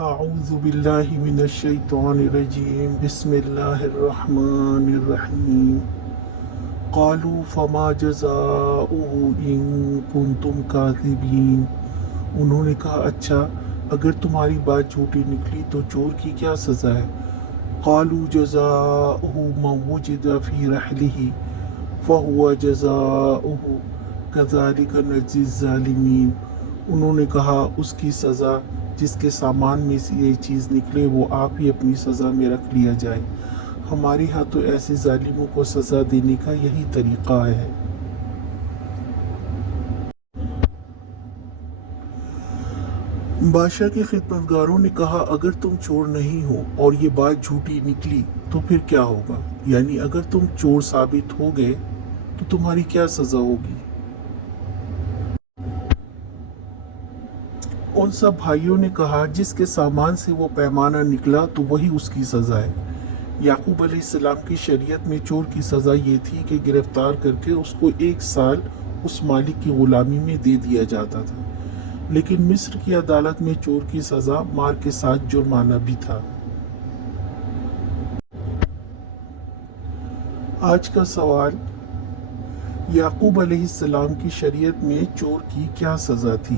أعوذ بالله من الشيطان الرجيم بسم الله الرحمن الرحيم قالوا فما جزاؤه إن كنتم كاذبين انہوں نے کہا اچھا اگر تمہاری بات جھوٹی نکلی تو چور کی کیا سزا ہے؟ قالوا جزاؤه من وجد في رحله فهو جزاؤه كذلك نجزي الظالمين انہوں نے کہا اس کی سزا جس کے سامان میں سے یہ چیز نکلے وہ آپ ہی اپنی سزا میں رکھ لیا جائے، ہمارے ہاں تو ایسے ظالموں کو سزا دینے کا یہی طریقہ ہے۔ بادشاہ کے خدمتگاروں نے کہا اگر تم چور نہیں ہو اور یہ بات جھوٹی نکلی تو پھر کیا ہوگا؟ یعنی اگر تم چور ثابت ہو گئے تو تمہاری کیا سزا ہوگی؟ ان سب بھائیوں نے کہا جس کے سامان سے وہ پیمانہ نکلا تو وہی اس کی سزا ہے۔ یعقوب علیہ السلام کی شریعت میں چور کی سزا یہ تھی کہ گرفتار کر کے اس کو 1 سال اس مالک کی غلامی میں دے دیا جاتا تھا، لیکن مصر کی عدالت میں چور کی سزا مار کے ساتھ جرمانہ بھی تھا۔ آج کا سوال، یعقوب علیہ السلام کی شریعت میں چور کی کیا سزا تھی؟